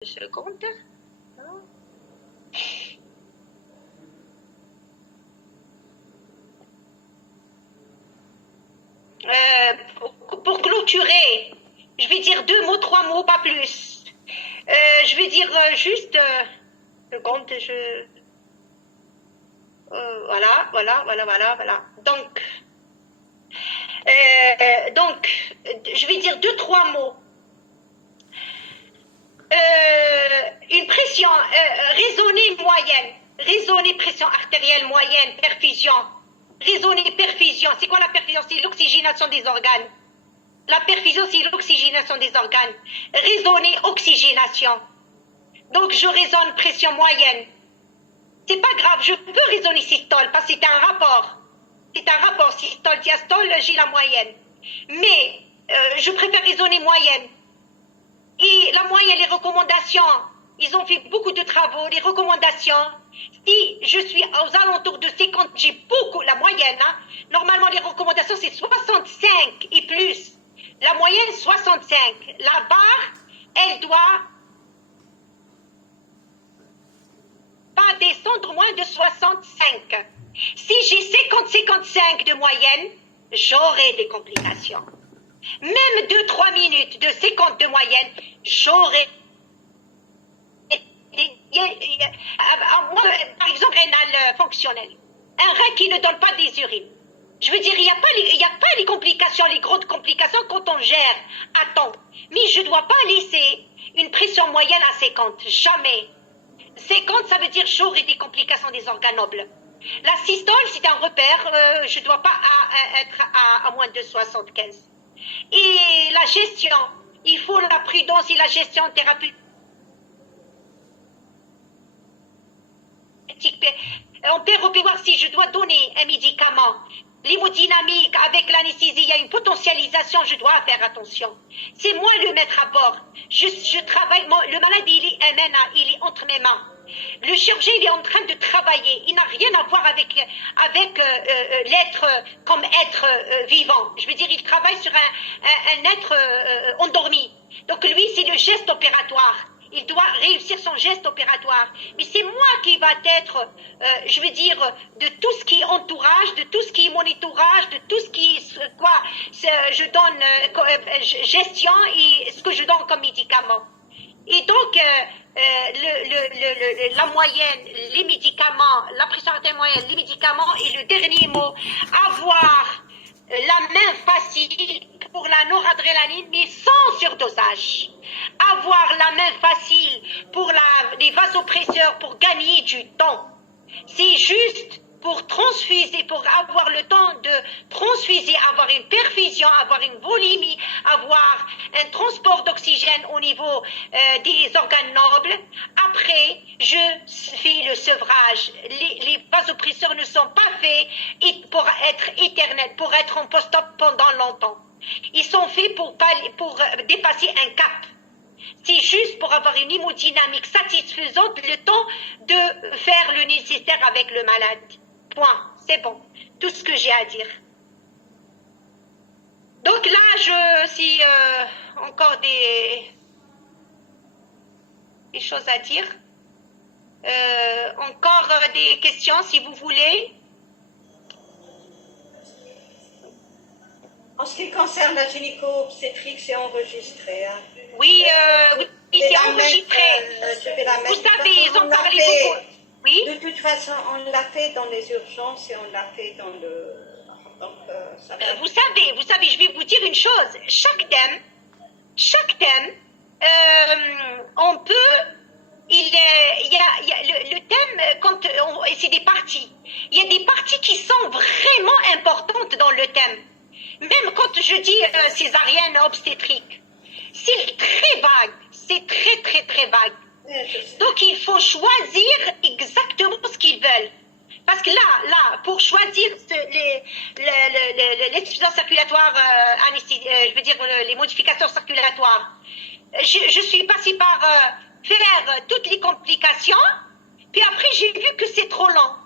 Seconde. Pour clôturer, je vais dire 2 mots, 3 mots, pas plus. Je vais dire juste... seconde, voilà. Donc, je vais dire 2, 3 mots. Une pression raisonnée moyenne, raisonnée pression artérielle moyenne, perfusion. Raisonnée perfusion, c'est quoi la perfusion? C'est l'oxygénation des organes. La perfusion, c'est l'oxygénation des organes. Raisonnée oxygénation. Donc je raisonne pression moyenne. C'est pas grave, je peux raisonner systole parce que c'est un rapport. C'est un rapport systole, diastole, j'ai la moyenne. Mais je préfère raisonner moyenne. Et la moyenne, les recommandations, ils ont fait beaucoup de travaux, les recommandations. Si je suis aux alentours de 50, j'ai beaucoup, la moyenne, hein. Normalement les recommandations c'est 65 et plus. La moyenne 65. La barre, elle doit pas descendre moins de 65. Si j'ai 50-55 de moyenne, j'aurai des complications. Même 2-3 minutes de 50 de moyenne, j'aurai par exemple rénal fonctionnel. Un rein qui ne donne pas des urines. Je veux dire, il n'y a pas les complications, les grandes complications quand on gère à temps. Mais je ne dois pas laisser une pression moyenne à 50. Jamais. 50, ça veut dire j'aurai des complications des organes nobles. La systole, c'est un repère. Je ne dois pas être à moins de 75. Et la gestion, il faut la prudence et la gestion thérapeutique. On peut voir si je dois donner un médicament. L'hémodynamique, avec l'anesthésie, il y a une potentialisation, je dois faire attention. C'est moi le maître à bord. Je travaille, le malade, il est entre mes mains. Le chirurgien, il est en train de travailler. Il n'a rien à voir avec l'être comme être vivant. Je veux dire, il travaille sur un être endormi. Donc lui, c'est le geste opératoire. Il doit réussir son geste opératoire. Mais c'est moi qui va être, je veux dire, de tout ce qui est entourage, de tout ce qui est monitourage, de tout ce qui est, je donne gestion et ce que je donne comme médicament. Et donc, la moyenne, les médicaments, la pression artérielle moyenne, les médicaments, et le dernier mot, avoir la main facile pour la noradrénaline, mais sans surdosage. Avoir la main facile pour les vasopresseurs pour gagner du temps. C'est juste pour transfuser, pour avoir le temps de transfuser, avoir une perfusion, avoir une volémie, avoir un transport d'oxygène au niveau des organes nobles. Après, je fais le sevrage. Les vasopresseurs ne sont pas faits pour être éternels, pour être en post-op pendant longtemps. Ils sont faits pour dépasser un cap. C'est juste pour avoir une hémodynamique satisfaisante, le temps de faire le nécessaire avec le malade. Point. C'est bon. Tout ce que j'ai à dire. Donc là, si encore des choses à dire. Encore des questions, si vous voulez. En ce qui concerne la gynéco-obstétrique, c'est enregistré. Hein. Oui, c'est enregistré. Vous savez, ils ont parlé beaucoup. Oui. De toute façon, on l'a fait dans les urgences et on l'a fait dans le... Donc, vous savez, je vais vous dire une chose. Chaque thème, on peut... Il y a le thème, quand c'est des parties. Il y a des parties qui sont vraiment importantes dans le thème. Même quand je dis césarienne obstétrique, c'est très vague, c'est très vague. Donc il faut choisir exactement ce qu'ils veulent. Parce que là, pour choisir l'insuffisance circulatoire, je veux dire les modifications circulatoires, je suis passée par faire toutes les complications, puis après j'ai vu que c'est trop lent.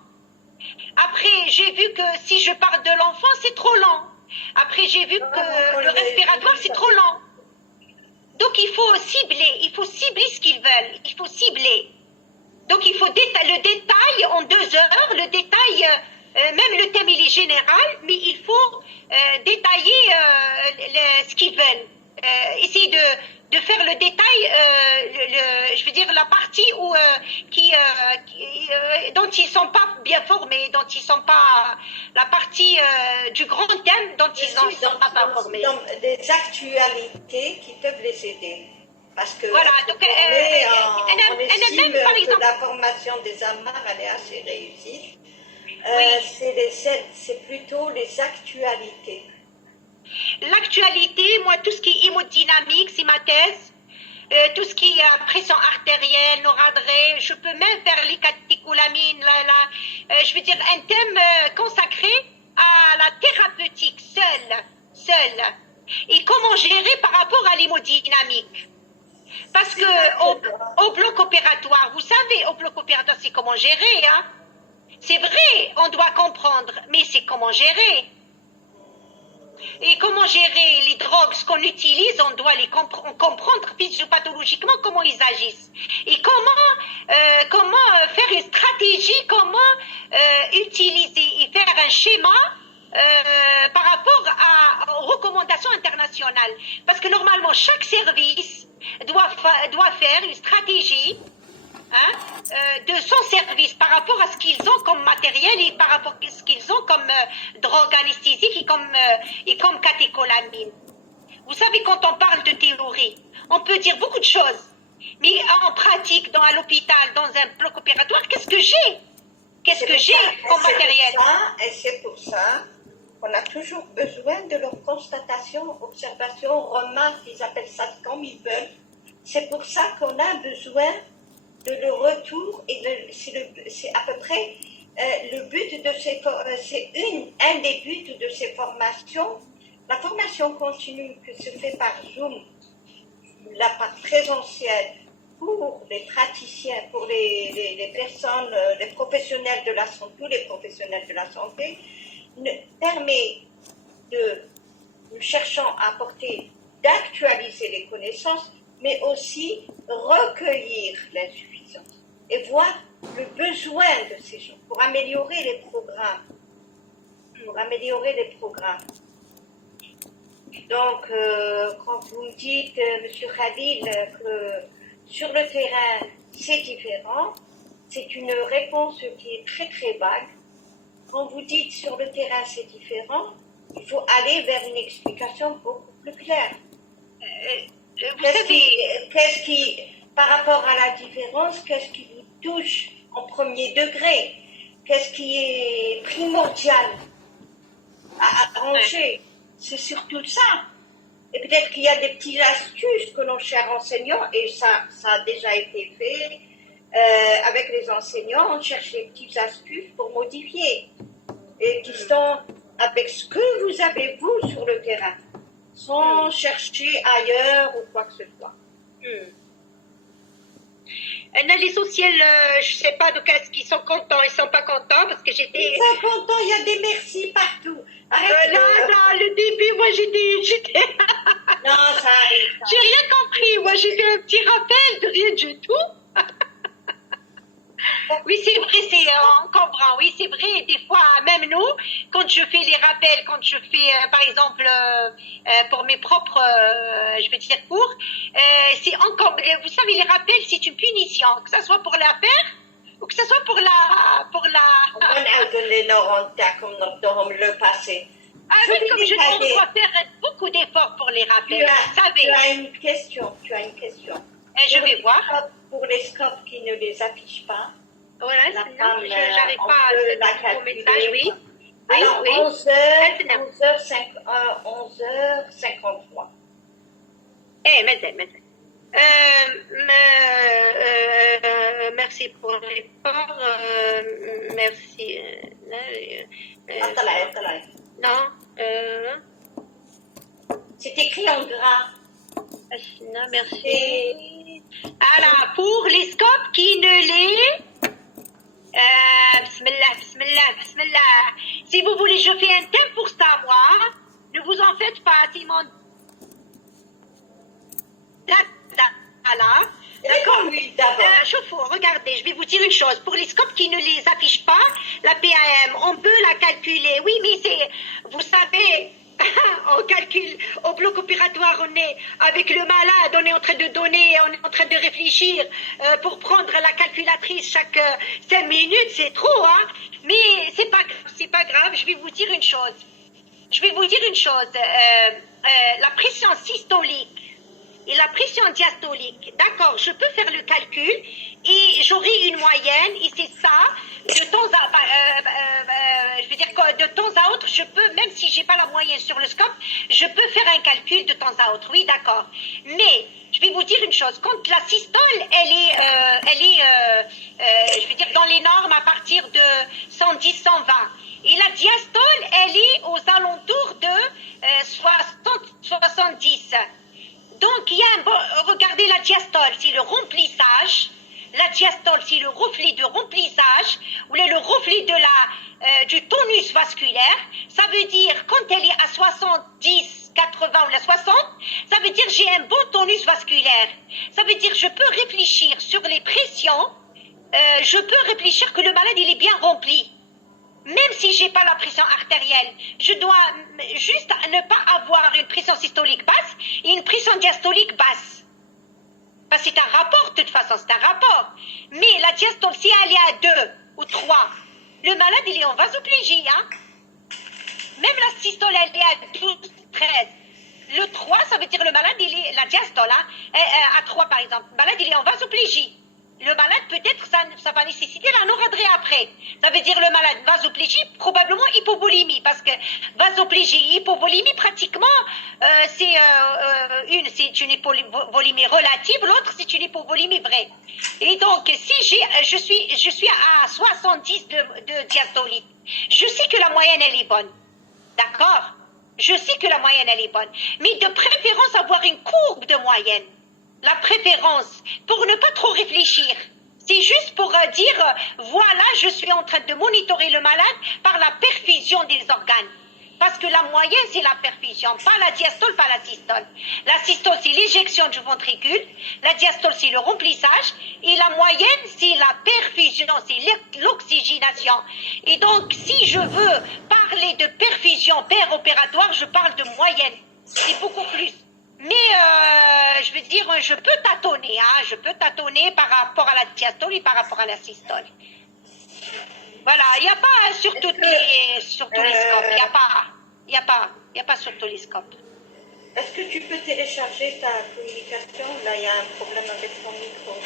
Après j'ai vu que si je parle de l'enfant, c'est trop lent. Après, j'ai vu que le respiratoire, c'est trop lent. Donc, il faut cibler ce qu'ils veulent. le détail en 2 heures, le détail, même le thème il est général, mais il faut détailler ce qu'ils veulent. Essayer de faire le détail, je veux dire la partie où, dont ils sont pas bien formés, dont ils sont pas, la partie du grand thème dont ils ne sont pas formés. Dans des actualités qui peuvent les aider. Parce que voilà, donc, on estime même, par exemple, que la formation des Amars elle est assez réussie. oui. C'est plutôt les actualités. L'actualité, moi, tout ce qui est hémodynamique, c'est ma thèse. Tout ce qui est pression artérielle, noradrée, je peux même faire les catécholamines, je veux dire un thème consacré à la thérapeutique seule. Et comment gérer par rapport à l'hémodynamique. Parce que au bloc opératoire, vous savez, au bloc opératoire, c'est comment gérer, hein. C'est vrai, on doit comprendre, mais c'est comment gérer. Et comment gérer les drogues, ce qu'on utilise, on doit les comprendre physiopathologiquement comment ils agissent. Et comment faire une stratégie, comment utiliser et faire un schéma par rapport aux recommandations internationales. Parce que normalement, chaque service doit faire une stratégie de son service par rapport à ce qu'ils ont comme matériel et par rapport à ce qu'ils ont comme drogue anesthésique et comme catécholamine. Vous savez, quand on parle de théorie, on peut dire beaucoup de choses. Mais en pratique, à l'hôpital, dans un bloc opératoire, qu'est-ce que j'ai comme matériel? Et c'est pour ça qu'on a toujours besoin de leur constatation, observation, remarque, ils appellent ça comme ils veulent. C'est pour ça qu'on a besoin de le retour, et c'est à peu près le but de c'est un des buts de ces formations. La formation continue que se fait par Zoom, la part présentielle, pour les praticiens, pour les personnes, les professionnels de la santé, tous les professionnels de la santé, permet nous cherchons à apporter, d'actualiser les connaissances, mais aussi recueillir l'insuffisance et voir le besoin de ces gens pour améliorer les programmes. Donc, quand vous dites, M. Khalil, que sur le terrain, c'est différent, c'est une réponse qui est très très vague. Quand vous dites sur le terrain, c'est différent, il faut aller vers une explication beaucoup plus claire. Qu'est-ce qui, par rapport à la différence, qu'est-ce qui vous touche en premier degré? Qu'est-ce qui est primordial à arranger? C'est surtout ça. Et peut-être qu'il y a des petites astuces que nos chers enseignants, et ça a déjà été fait avec les enseignants, on cherche des petites astuces pour modifier. Et qui sont avec ce que vous avez, vous, sur le terrain, sans chercher ailleurs ou quoi que ce soit. L'essentiel, je ne sais pas de qu'est-ce qu'ils sont contents, ils ne sont pas contents parce que j'étais... Ils sont contents, il y a des merci partout. Non, le début, moi j'étais... Non, ça arrive. J'ai rien compris, moi j'ai fait un petit rappel de rien du tout. Oui, c'est vrai, c'est encombrant. Oui, c'est vrai. Des fois, même nous, quand je fais les rappels, quand je fais, par exemple, pour mes propres, je vais dire cours, c'est encombrant. Vous savez, les rappels, c'est une punition, que ce soit pour la faire ou que ce soit pour la. On a donné comme le passé. Ah oui, comme on doit faire beaucoup d'efforts pour les rappels. Vous savez. Tu as une question. Je vais voir. Pour les scopes qui ne les affichent pas. Voilà, non, j'arrive pas à ce message, oui. Alors, oui. 11h53. Merci pour l'effort. Merci. Non. C'est écrit en gras. Non, merci. Alors, pour les scopes qui ne les... Bismillah. Si vous voulez, je fais un thème pour ça, moi. Ne vous en faites pas, c'est mon... D'accord. Oui, d'abord. Chauffe-eau, regardez, je vais vous dire une chose. Pour les scopes qui ne les affichent pas, la PAM, on peut la calculer. Oui, mais c'est, vous savez, on calcule au bloc opératoire, on est avec le malade, on est en train de donner, on est en train de réfléchir pour prendre la calculatrice chaque 5 minutes, c'est trop, hein. Mais c'est pas grave, c'est pas grave, je vais vous dire une chose. Je vais vous dire une chose. La pression systolique et la pression diastolique, d'accord, je peux faire le calcul et j'aurai une moyenne et c'est ça, de temps à, je veux dire que de temps à autre, je peux, même si j'ai pas la moyenne sur le scope, je peux faire un calcul de temps à autre, oui, d'accord. Mais je vais vous dire une chose, quand la systole, je veux dire dans les normes à partir de 110, 120. Et la diastole, elle est aux alentours de 60, 70. Donc, il y a regardez la diastole, c'est le remplissage. La diastole, c'est le reflet de remplissage, ou le reflet de du tonus vasculaire. Ça veut dire, quand elle est à 70, 80 ou la 60, ça veut dire j'ai un bon tonus vasculaire. Ça veut dire je peux réfléchir sur les pressions, je peux réfléchir que le malade, il est bien rempli. Même si j'ai pas la pression artérielle, je dois juste ne pas avoir une pression systolique basse et une pression diastolique basse. Parce que c'est un rapport, de toute façon, c'est un rapport. Mais la diastole, si elle est à 2 ou 3, le malade, il est en vasoplégie, hein. Même la systole, elle est à 12, 13. Le 3, ça veut dire le malade, il est, la diastole, hein, à 3 par exemple, le malade, il est en vasoplégie. Le malade, peut-être, ça va nécessiter la noradrée après. Ça veut dire le malade vasoplégie, probablement hypovolémie, parce que vasoplégie, hypovolémie, pratiquement, c'est une hypovolémie relative, l'autre, c'est une hypovolémie vraie. Et donc, si je suis à 70 de diastolique, je sais que la moyenne, elle est bonne. D'accord? Je sais que la moyenne, elle est bonne. Mais de préférence, avoir une courbe de moyenne. La préférence, pour ne pas trop réfléchir. C'est juste pour dire, voilà, je suis en train de monitorer le malade par la perfusion des organes. Parce que la moyenne, c'est la perfusion, pas la diastole, pas la systole. La systole, c'est l'éjection du ventricule. La diastole, c'est le remplissage. Et la moyenne, c'est la perfusion, c'est l'oxygénation. Et donc, si je veux parler de perfusion péropératoire, je parle de moyenne. C'est beaucoup plus. Mais je veux dire, je peux tâtonner, hein, je peux tâtonner par rapport à la diastole et par rapport à la systole. Voilà, il n'y a pas sur tous les scopes, il n'y a pas sur tous les scopes. Est-ce que tu peux télécharger ta communication? Là, il y a un problème avec ton micro.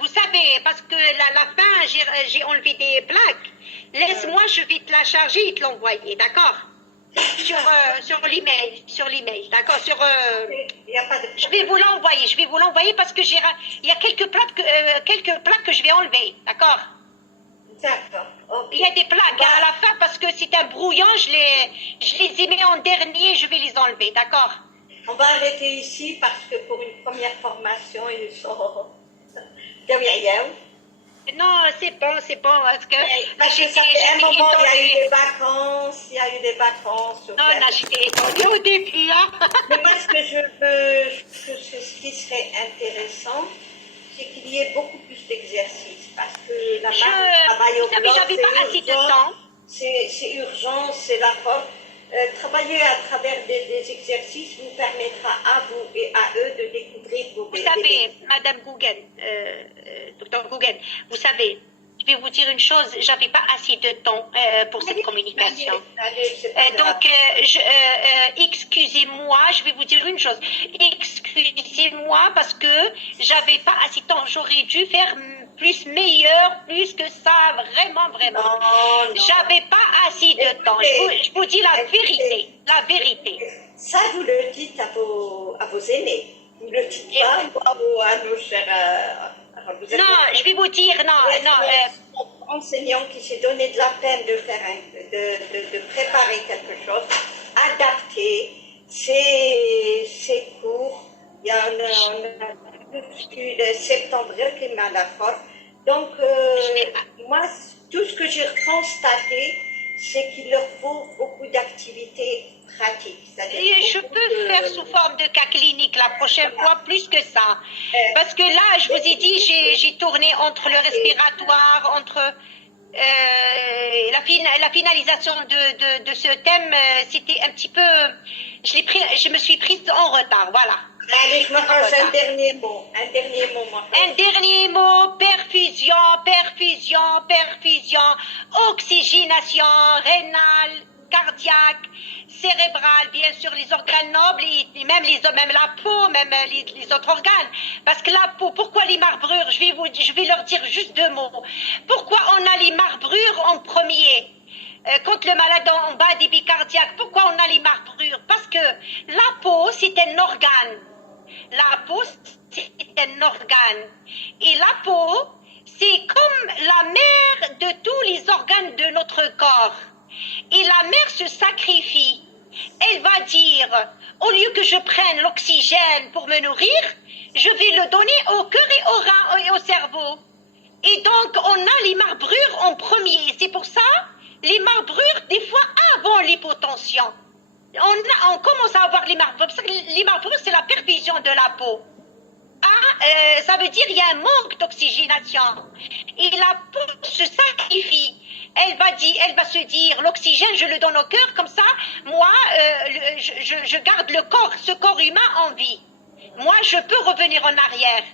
Vous savez, parce que la fin, j'ai enlevé des plaques. Laisse-moi, je vais te la charger et te l'envoyer, d'accord? Sur l'email, d'accord, Il n'y a pas de problème. je vais vous l'envoyer parce que il y a quelques plaques que je vais enlever, d'accord? D'accord. Okay. Il y a des plaques à la fin parce que c'est un brouillon, je les ai mis en dernier, je vais les enlever, d'accord? On va arrêter ici parce que pour une première formation, ils sont derrière. Non, c'est bon, parce que... Parce que ça fait un moment, il y a eu des vacances. Non, là, j'étais étonnée au début, hein. Mais moi, ce qui serait intéressant, c'est qu'il y ait beaucoup plus d'exercices. Parce que la travail au bloc, j'avais pas assez de temps. C'est urgent, c'est la force. Travailler à travers des exercices vous permettra à vous et à eux de découvrir vos Vous savez, Madame Gougen, Docteur Gougen, vous savez, je vais vous dire une chose, j'avais pas assez de temps pour cette communication. Donc, excusez-moi, je vais vous dire une chose. Excusez-moi parce que j'avais pas assez de temps. J'aurais dû faire meilleur, plus que ça, vraiment. J'avais pas assez de temps. Je vous dis la vérité. Ça, vous le dites à vos aînés. Vous ne le dites pas à nos chers... non, je vais vous dire, enseignant qui s'est donné de la peine de faire de préparer quelque chose, adapter ses cours. Il y a un septembre qui m'a la force. Donc, moi, tout ce que j'ai constaté, c'est qu'il leur faut beaucoup d'activités pratiques. Et je peux faire sous forme de cas clinique la prochaine fois, plus que ça. Parce que là, je vous ai dit, j'ai tourné entre le respiratoire, entre la finalisation de ce thème, c'était un petit peu... Je me suis prise en retard, voilà. Allez, je me range un dernier mot. Un dernier mot, perfusion, oxygénation rénale, cardiaque, cérébrale, bien sûr, les organes nobles, et même la peau, même les autres organes. Parce que la peau, pourquoi les marbrures? Je vais leur dire juste 2 mots. Pourquoi on a les marbrures en premier? Quand le malade en bas débit cardiaque, pourquoi on a les marbrures? Parce que la peau, c'est un organe. La peau, c'est un organe. Et la peau, c'est comme la mère de tous les organes de notre corps. Et la mère se sacrifie. Elle va dire, au lieu que je prenne l'oxygène pour me nourrir, je vais le donner au cœur et au rein et au cerveau. Et donc, on a les marbrures en premier. C'est pour ça, les marbrures, des fois, avant l'hypotension. On commence à avoir les marbrures. Parce que les marbrures, c'est la perfusion de la peau. Ça veut dire qu'il y a un manque d'oxygénation. Et la peau se sacrifie. Elle va se dire, l'oxygène, je le donne au cœur, comme ça, moi, je garde ce corps humain en vie. Moi, je peux revenir en arrière.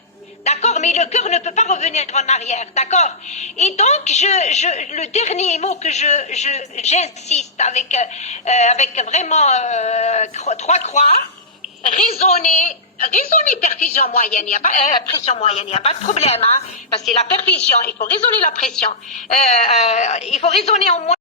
D'accord, mais le cœur ne peut pas revenir en arrière, d'accord. Et donc, le dernier mot que j'insiste avec vraiment 3 croix, raisonner perfusion moyenne, pression moyenne, il n'y a pas de problème, hein, parce que la perfusion, il faut raisonner la pression, il faut raisonner en moins.